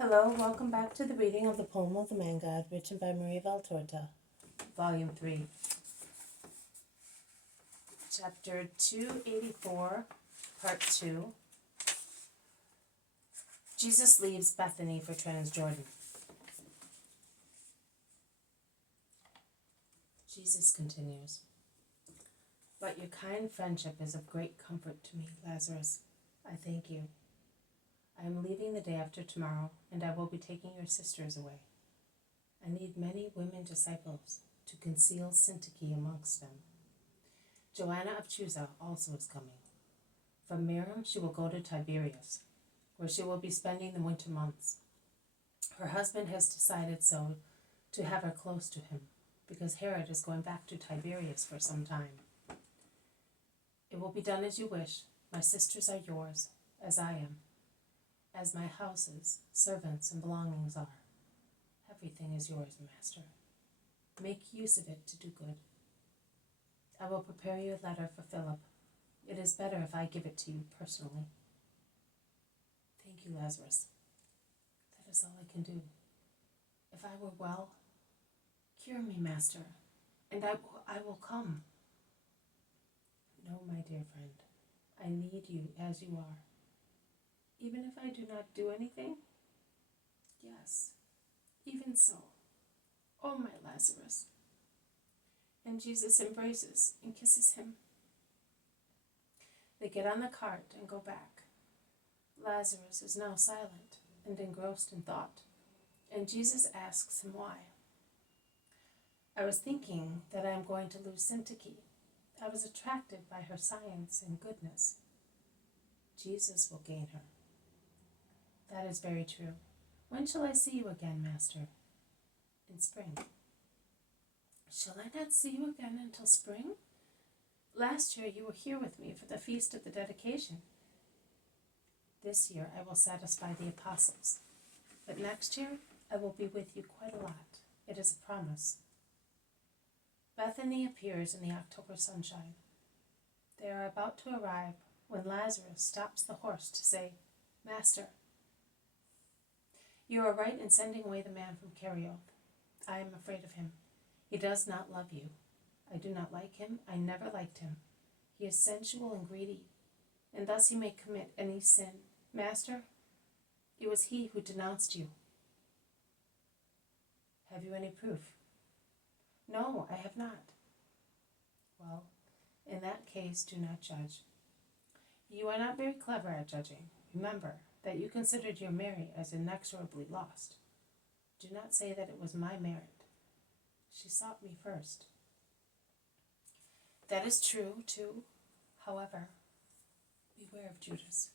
Hello, welcome back to the reading of the poem of the Man God, written by Maria Valtorta, Volume 3, Chapter 284, Part 2. Jesus leaves Bethany for Transjordan. Jesus continues, "But your kind friendship is of great comfort to me, Lazarus. I thank you. I am leaving the day after tomorrow, and I will be taking your sisters away. I need many women disciples to conceal Syntyche amongst them. Joanna of Chuza also is coming. From Miriam she will go to Tiberias, where she will be spending the winter months. Her husband has decided so to have her close to him, because Herod is going back to Tiberias for some time. It will be done as you wish. My sisters are yours, as I am, as my houses, servants, and belongings are. Everything is yours, Master. Make use of it to do good. I will prepare you a letter for Philip. It is better if I give it to you personally. Thank you, Lazarus. That is all I can do. If I were well, cure me, Master, and I will come. No, my dear friend, I need you as you are. Even if I do not do anything? Yes, even so. Oh, my Lazarus." And Jesus embraces and kisses him. They get on the cart and go back. Lazarus is now silent and engrossed in thought, and Jesus asks him why. "I was thinking that I am going to lose Syntyche. I was attracted by her science and goodness. Jesus will gain her." "That is very true. When shall I see you again, Master?" "In spring." "Shall I not see you again until spring? Last year you were here with me for the feast of the dedication. This year I will satisfy the apostles, but next year I will be with you quite a lot. It is a promise." Bethany appears in the October sunshine. They are about to arrive when Lazarus stops the horse to say, "Master, you are right in sending away the man from Kerioth. I am afraid of him. He does not love you. I do not like him. I never liked him. He is sensual and greedy, and thus he may commit any sin. Master, it was he who denounced you." "Have you any proof?" "No, I have not." "Well, in that case, do not judge. You are not very clever at judging. Remember that you considered your Mary as inexorably lost. Do not say that it was my merit. She sought me first." "That is true, too. However, beware of Judas."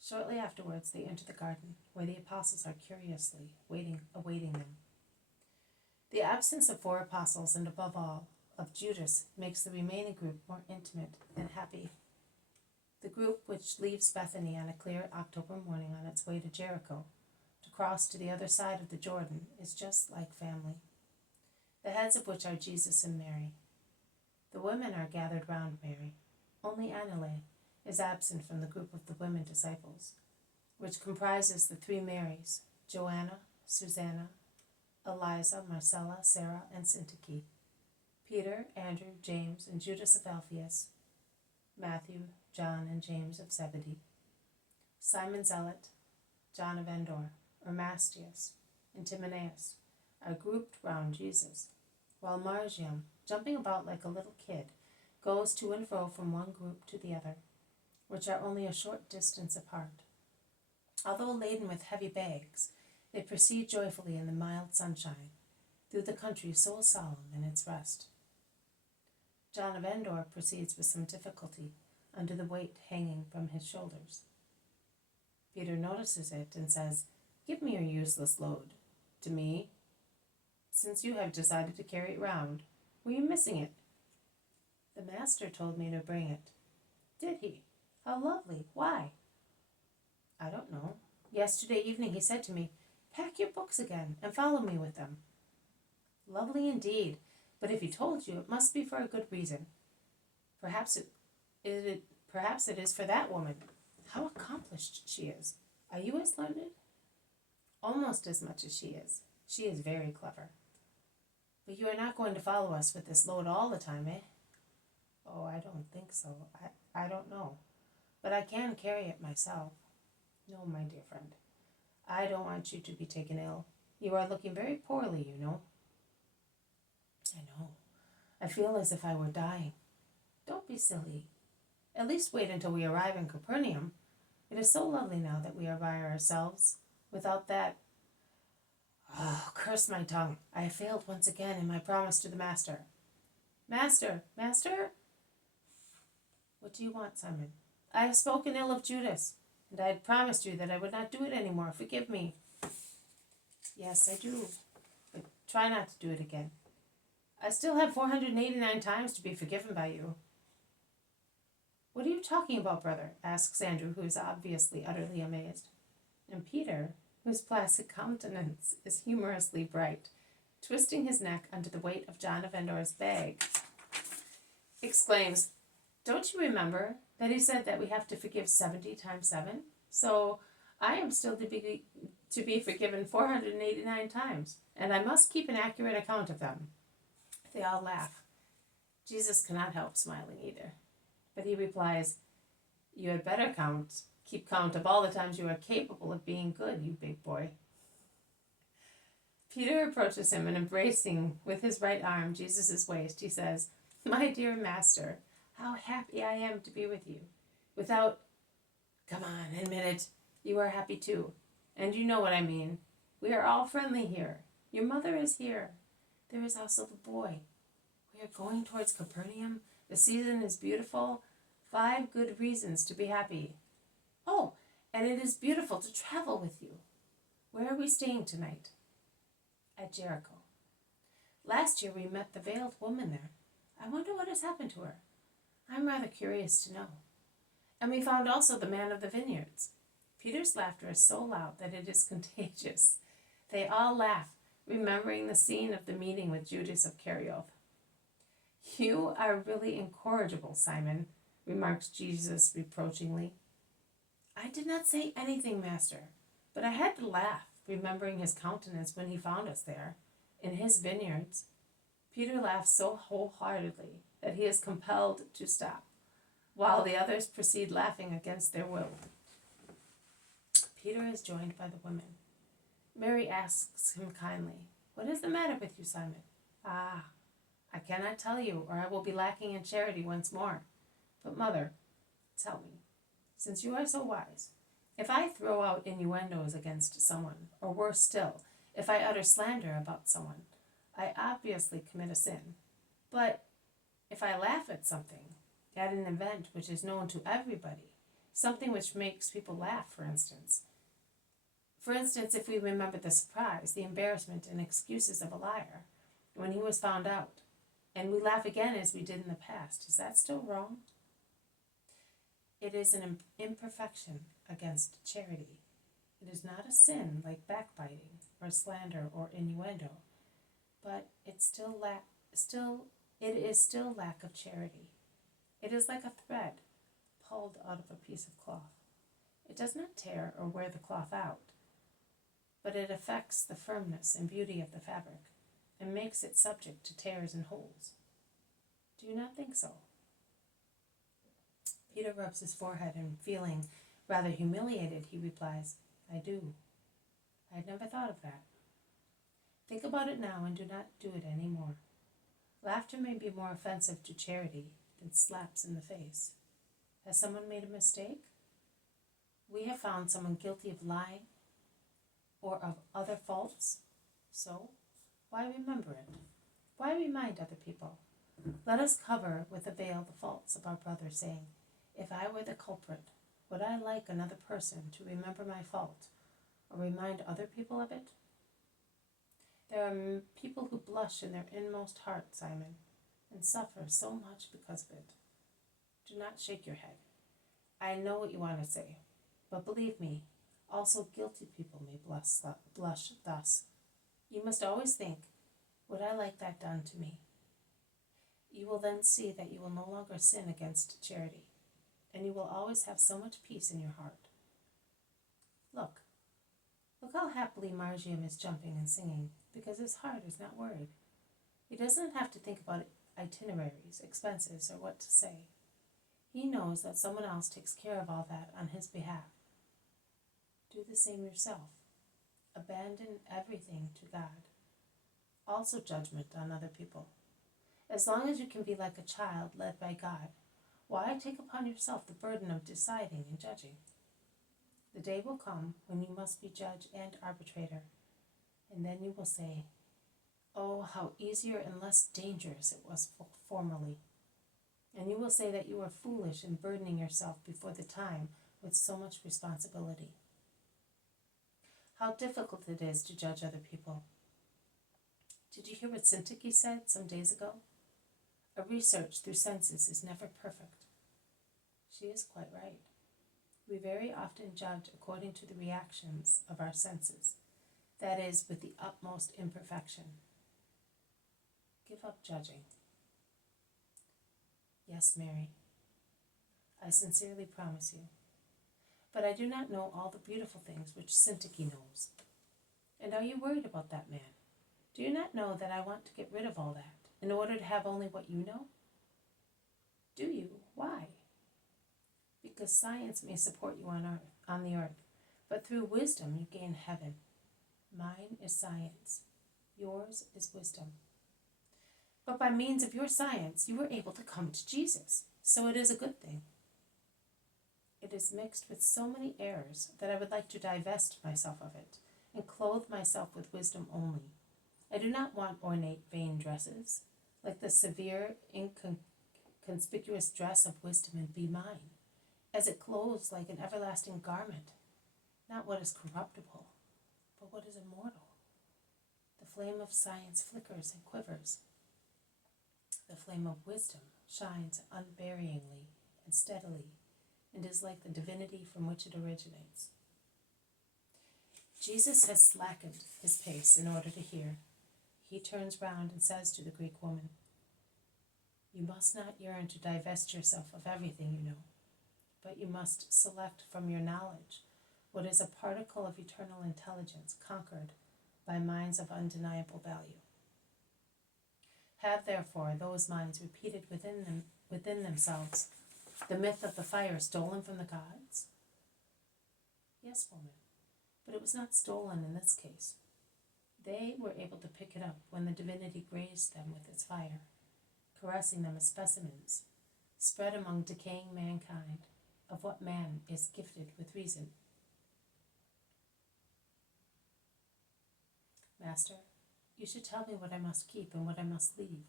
Shortly afterwards they enter the garden, where the apostles are curiously awaiting them. The absence of 4 apostles, and above all, of Judas, makes the remaining group more intimate and happy. The group which leaves Bethany on a clear October morning on its way to Jericho, to cross to the other side of the Jordan, is just like family, the heads of which are Jesus and Mary. The women are gathered round Mary. Only Anale is absent from the group of the women disciples, which comprises the 3 Marys, Joanna, Susanna, Eliza, Marcella, Sarah, and Syntyche, Peter, Andrew, James, and Judas of Alphaeus, Matthew, John, and James of Zebedee, Simon Zealot, John of Endor, Ermastius, and Timaeus are grouped round Jesus, while Margium, jumping about like a little kid, goes to and fro from one group to the other, which are only a short distance apart. Although laden with heavy bags, they proceed joyfully in the mild sunshine, through the country so solemn in its rest. John of Endor proceeds with some difficulty, under the weight hanging from his shoulders. Peter notices it and says, "Give me your useless load." "To me? Since you have decided to carry it round, were you missing it?" "The Master told me to bring it." "Did he? How lovely! Why?" "I don't know. Yesterday evening he said to me, 'Pack your books again and follow me with them.'" "Lovely indeed, but if he told you, it must be for a good reason. Perhaps it is for that woman. How accomplished she is! Are you as learned?" almost as much as she is. She is very clever. But you are not going to follow us with this load all the time, eh? Oh, I don't think so. I don't know. But I can carry it myself. No, my dear friend. I don't want you to be taken ill. You are looking very poorly, you know. I know. I feel as if I were dying. Don't be silly. At least wait until we arrive in Capernaum. It is so lovely now that we are by ourselves. Without that... Oh, curse my tongue. I have failed once again in my promise to the master. Master! Master? What do you want, Simon? I have spoken ill of Judas, and I had promised you that I would not do it any more. Forgive me. Yes, I do. But try not to do it again. I still have 489 times to be forgiven by you. What are you talking about, brother? Asks Andrew, who is obviously utterly amazed. And Peter, whose placid countenance is humorously bright, twisting his neck under the weight of John of Endor's bag, exclaims, don't you remember that he said that we have to forgive 70 times 7? So I am still to be forgiven 489 times, and I must keep an accurate account of them. They all laugh. Jesus cannot help smiling either. But he replies, you had better keep count of all the times you are capable of being good, you big boy. Peter approaches him and embracing with his right arm Jesus' waist, he says, my dear master, how happy I am to be with you. Come on, admit it. You are happy too. And you know what I mean. We are all friendly here. Your mother is here. There is also the boy. We are going towards Capernaum. The season is beautiful. 5 good reasons to be happy. Oh, and it is beautiful to travel with you. Where are we staying tonight? At Jericho. Last year we met the veiled woman there. I wonder what has happened to her. I'm rather curious to know. And we found also the man of the vineyards. Peter's laughter is so loud that it is contagious. They all laugh, remembering the scene of the meeting with Judas of Kerioth. You are really incorrigible, Simon, remarks Jesus reproachingly. I did not say anything, master, but I had to laugh, remembering his countenance when he found us there, in his vineyards. Peter laughs so wholeheartedly that he is compelled to stop, while the others proceed laughing against their will. Peter is joined by the women. Mary asks him kindly, what is the matter with you, Simon? Ah, I cannot tell you, or I will be lacking in charity once more. But mother, tell me, since you are so wise, if I throw out innuendos against someone, or worse still, if I utter slander about someone, I obviously commit a sin. But if I laugh at something, at an event which is known to everybody, something which makes people laugh, for instance, if we remember the surprise, the embarrassment, and excuses of a liar when he was found out, and we laugh again as we did in the past, is that still wrong? It is an imperfection against charity. It is not a sin like backbiting or slander or innuendo, but it is still lack of charity. It is like a thread pulled out of a piece of cloth. It does not tear or wear the cloth out, but it affects the firmness and beauty of the fabric and makes it subject to tears and holes. Do you not think so? Peter rubs his forehead and, feeling rather humiliated, he replies, I do. I had never thought of that. Think about it now and do not do it any more. Laughter may be more offensive to charity than slaps in the face. Has someone made a mistake? We have found someone guilty of lying or of other faults. So, why remember it? Why remind other people? Let us cover with a veil the faults of our brother, saying, if I were the culprit, would I like another person to remember my fault or remind other people of it? There are people who blush in their inmost heart, Simon, and suffer so much because of it. Do not shake your head. I know what you want to say, but believe me, also guilty people may blush thus. You must always think, would I like that done to me? You will then see that you will no longer sin against charity, and you will always have so much peace in your heart. Look how happily Margium is jumping and singing, because his heart is not worried. He doesn't have to think about itineraries, expenses, or what to say. He knows that someone else takes care of all that on his behalf. Do the same yourself. Abandon everything to God. Also judgment on other people. As long as you can be like a child led by God, why take upon yourself the burden of deciding and judging? The day will come when you must be judge and arbitrator, and then you will say, "Oh, how easier and less dangerous it was formerly." And you will say that you were foolish in burdening yourself before the time with so much responsibility. How difficult it is to judge other people. Did you hear what Syntyche said some days ago? A research through senses is never perfect. She is quite right. We very often judge according to the reactions of our senses, that is, with the utmost imperfection. Give up judging. Yes, Mary, I sincerely promise you. But I do not know all the beautiful things which Syntyche knows. And are you worried about that man? Do you not know that I want to get rid of all that, in order to have only what you know? Do you? Why? Because science may support you on the earth, but through wisdom you gain heaven. Mine is science. Yours is wisdom. But by means of your science, you were able to come to Jesus, so it is a good thing. It is mixed with so many errors that I would like to divest myself of it, and clothe myself with wisdom only. I do not want ornate, vain dresses, like the severe, inconspicuous dress of wisdom, and be mine, as it clothes like an everlasting garment, not what is corruptible, but what is immortal. The flame of science flickers and quivers. The flame of wisdom shines unvaryingly and steadily, and is like the divinity from which it originates. Jesus has slackened his pace in order to hear. He turns round and says to the Greek woman, "You must not yearn to divest yourself of everything you know, but you must select from your knowledge what is a particle of eternal intelligence conquered by minds of undeniable value. Have therefore those minds repeated within themselves the myth of the fire stolen from the gods?" Yes, woman, but it was not stolen in this case. They were able to pick it up when the divinity grazed them with its fire, caressing them as specimens, spread among decaying mankind, of what man is gifted with reason. Master, you should tell me what I must keep and what I must leave.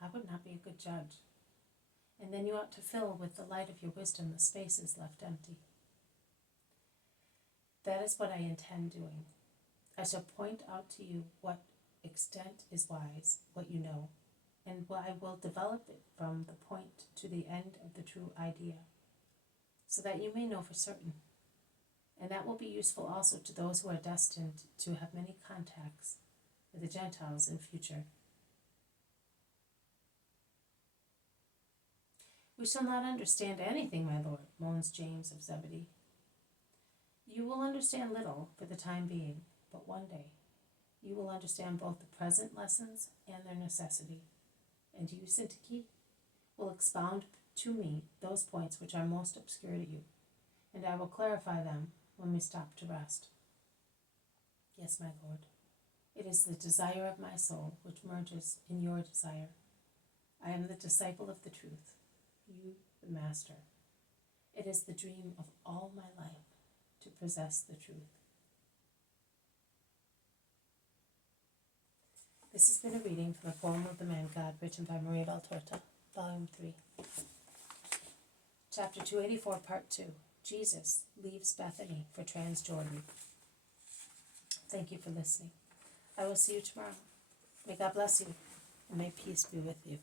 I would not be a good judge. And then you ought to fill with the light of your wisdom the spaces left empty. That is what I intend doing. I shall point out to you what extent is wise, what you know, and I will develop it from the point to the end of the true idea, so that you may know for certain. And that will be useful also to those who are destined to have many contacts with the Gentiles in future. "We shall not understand anything, my lord," moans James of Zebedee. "You will understand little for the time being, but one day you will understand both the present lessons and their necessity. And you, Syntyche, will expound to me those points which are most obscure to you, and I will clarify them when we stop to rest. Yes, my lord, it is the desire of my soul which merges in your desire. I am the disciple of the truth, you the master. It is the dream of all my life to possess the truth." This has been a reading from the poem of the Man God, written by Maria Valtorta, Volume 3. Chapter 284, Part 2. Jesus leaves Bethany for Transjordan. Thank you for listening. I will see you tomorrow. May God bless you, and may peace be with you.